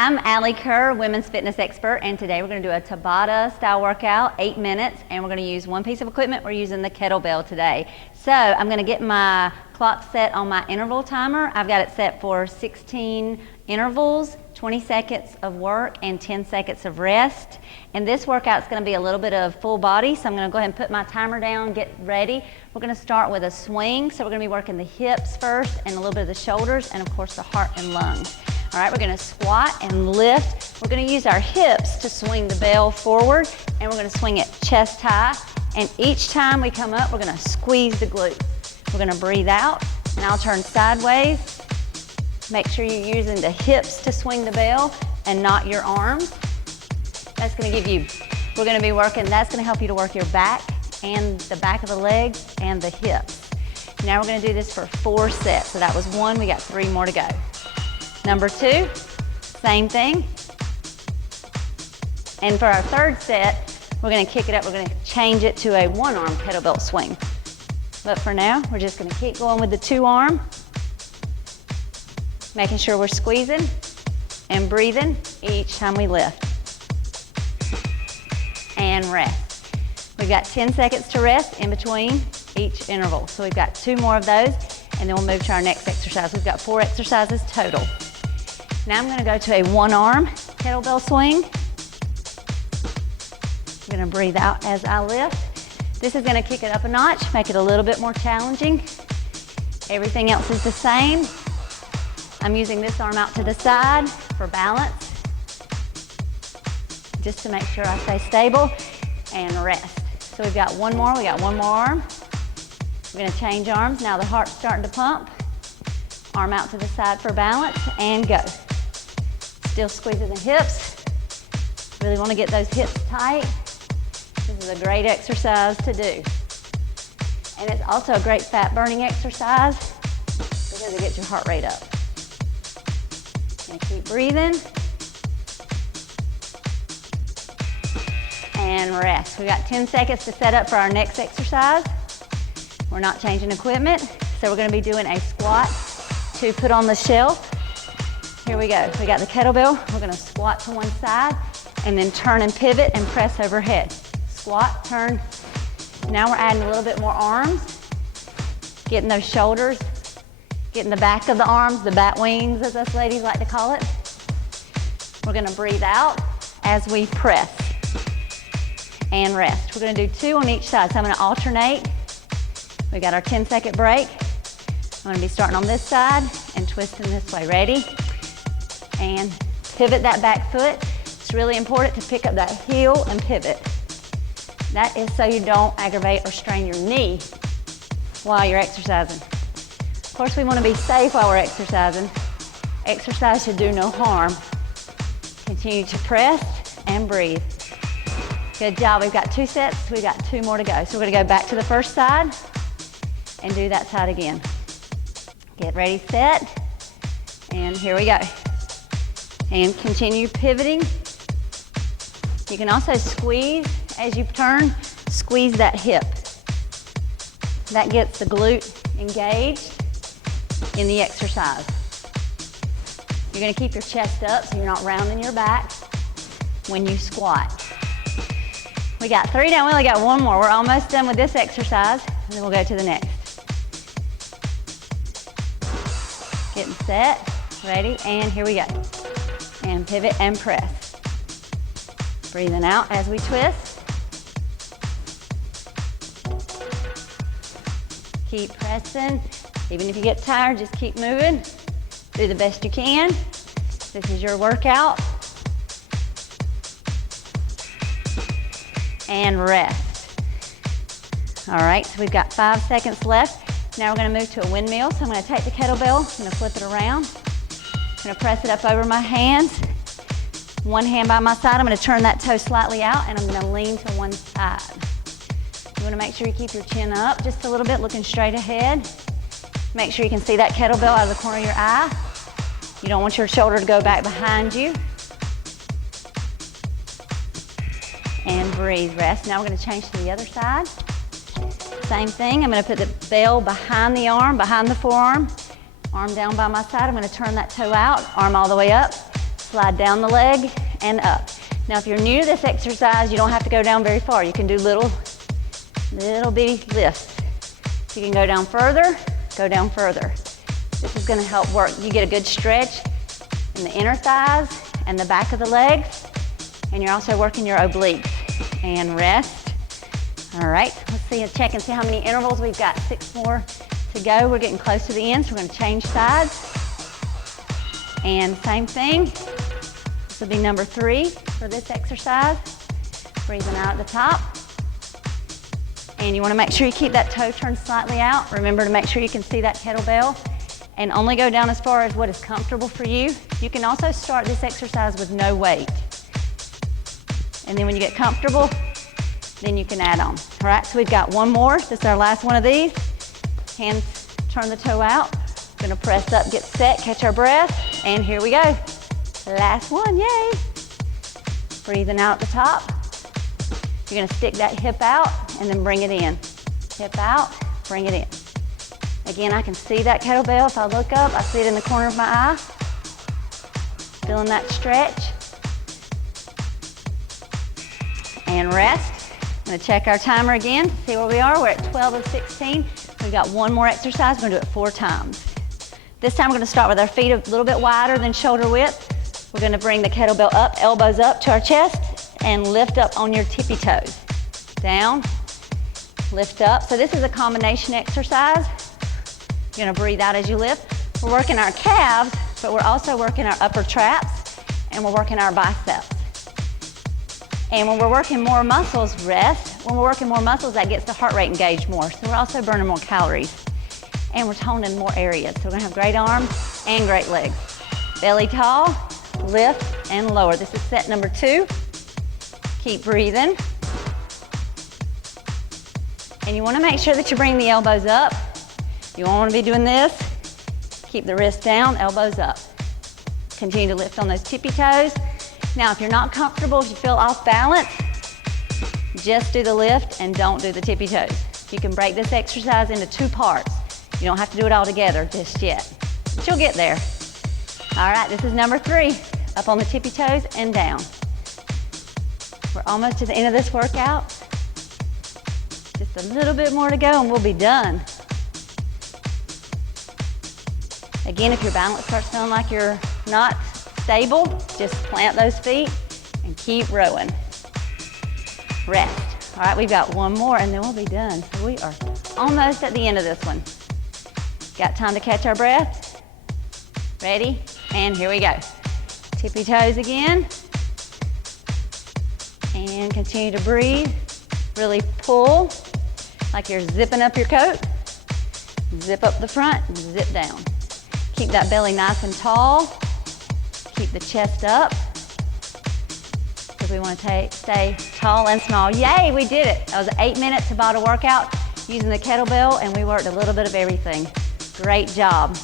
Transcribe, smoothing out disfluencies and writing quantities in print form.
I'm Alli Kerr, women's fitness expert, and today we're going to do a Tabata style workout, 8 minutes, and we're going to use one piece of equipment. We're using the kettlebell today. So I'm going to get my clock set on my interval timer. I've got it set for 16 intervals, 20 seconds of work and 10 seconds of rest. And this workout is going to be a little bit of full body, so I'm going to go ahead and put my timer down, get ready. We're going to start with a swing, so we're going to be working the hips first and a little bit of the shoulders and of course the heart and lungs. All right, we're going to squat and lift. We're going to use our hips to swing the bell forward, and we're going to swing it chest high. And each time we come up, we're going to squeeze the glutes. We're going to breathe out, and I'll turn sideways. Make sure you're using the hips to swing the bell and not your arms. That's going to give you, we're going to be working, that's going to help you to work your back and the back of the legs and the hips. Now we're going to do this for 4 sets. So that was 1, we got 3 more to go. Number 2, same thing. And for our 3rd set, we're going to kick it up. We're going to change it to a 1-arm kettlebell swing. But for now, we're just going to keep going with the 2-arm, making sure we're squeezing and breathing each time we lift. And rest. We've got 10 seconds to rest in between each interval. So we've got 2 more of those, and then we'll move to our next exercise. We've got 4 exercises total. Now I'm going to go to a 1-arm kettlebell swing. I'm going to breathe out as I lift. This is going to kick it up a notch, make it a little bit more challenging. Everything else is the same. I'm using this arm out to the side for balance, just to make sure I stay stable and rest. So we've got 1 more, we got 1 more arm. We're going to change arms. Now the heart's starting to pump. Arm out to the side for balance and go. Still squeezing the hips. Really want to get those hips tight. This is a great exercise to do. And it's also a great fat burning exercise because it gets your heart rate up. And keep breathing. And rest. We got 10 seconds to set up for our next exercise. We're not changing equipment, so we're going to be doing a squat to put on the shelf. Here we go. We got the kettlebell. We're going to squat to one side and then turn and pivot and press overhead. Squat, turn. Now we're adding a little bit more arms, getting those shoulders, getting the back of the arms, the bat wings, as us ladies like to call it. We're going to breathe out as we press and rest. We're going to do 2 on each side, so I'm going to alternate. We got our 10-second break. I'm going to be starting on this side and twisting this way. Ready? And pivot that back foot. It's really important to pick up that heel and pivot. That is so you don't aggravate or strain your knee while you're exercising. Of course, we want to be safe while we're exercising. Exercise should do no harm. Continue to press and breathe. Good job. We've got 2 sets. We've got 2 more to go. So we're going to go back to the first side and do that side again. Get ready, set, and here we go. And continue pivoting. You can also squeeze as you turn, squeeze that hip. That gets the glute engaged in the exercise. You're going to keep your chest up so you're not rounding your back when you squat. We got 3 down, we only got 1 more. We're almost done with this exercise, and then we'll go to the next. Getting set, ready, and here we go. And pivot and press. Breathing out as we twist. Keep pressing. Even if you get tired, just keep moving. Do the best you can. This is your workout. And rest. All right, so we've got 5 seconds left. Now we're going to move to a windmill. So I'm going to take the kettlebell, I'm going to flip it around. I'm going to press it up over my hands. 1 hand by my side. I'm going to turn that toe slightly out and I'm going to lean to one side. You want to make sure you keep your chin up just a little bit, looking straight ahead. Make sure you can see that kettlebell out of the corner of your eye. You don't want your shoulder to go back behind you. And breathe, rest. Now we're going to change to the other side. Same thing, I'm going to put the bell behind the arm, behind the forearm. Arm down by my side, I'm going to turn that toe out, arm all the way up. slide down the leg and up. Now, if you're new to this exercise, you don't have to go down very far. You can do little bitty lifts. So you can go down further, go down further. This is gonna help work. You get a good stretch in the inner thighs and the back of the legs, and you're also working your obliques. And rest. All right, let's see, check and see how many intervals we've got. 6 more to go. We're getting close to the end, so we're gonna change sides. And same thing. This will be number 3 for this exercise. Breathing out at the top. And you wanna make sure you keep that toe turned slightly out. Remember to make sure you can see that kettlebell and only go down as far as what is comfortable for you. You can also start this exercise with no weight. And then when you get comfortable, then you can add on. All right, so we've got one more. This is our last one of these. Hands turn the toe out. Gonna press up, get set, catch our breath, and here we go. Last one, yay. Breathing out at the top. You're gonna stick that hip out and then bring it in. Hip out, bring it in. Again, I can see that kettlebell. If I look up, I see it in the corner of my eye. Feeling that stretch. And rest. I'm gonna check our timer again, see where we are. We're at 12 of 16. We've got one more exercise. We're gonna do it 4 times. This time we're gonna start with our feet a little bit wider than shoulder width. We're gonna bring the kettlebell up, elbows up to our chest, and lift up on your tippy toes. Down, lift up. So this is a combination exercise. You're gonna breathe out as you lift. We're working our calves, but we're also working our upper traps, and we're working our biceps. And when we're working more muscles, rest. When we're working more muscles, that gets the heart rate engaged more. So we're also burning more calories. And we're toning more areas. So we're gonna have great arms and great legs. Belly tall, lift and lower. This is set number 2. Keep breathing. And you wanna make sure that you bring the elbows up. You don't wanna be doing this. Keep the wrist down, elbows up. Continue to lift on those tippy toes. Now, if you're not comfortable, if you feel off balance, just do the lift and don't do the tippy toes. You can break this exercise into 2 parts. You don't have to do it all together just yet, but you'll get there. All right, this is number 3. Up on the tippy toes and down. We're almost to the end of this workout. Just a little bit more to go and we'll be done. Again, if your balance starts feeling like you're not stable, just plant those feet and keep rowing. Rest. All right, we've got one more and then we'll be done. So we are almost at the end of this one. Got time to catch our breath? Ready? And here we go. Tippy toes again. And continue to breathe. Really pull like you're zipping up your coat. Zip up the front and zip down. Keep that belly nice and tall. Keep the chest up. Because we want to stay tall and small. Yay, we did it. That was an 8-minute Tabata workout using the kettlebell, and we worked a little bit of everything. Great job.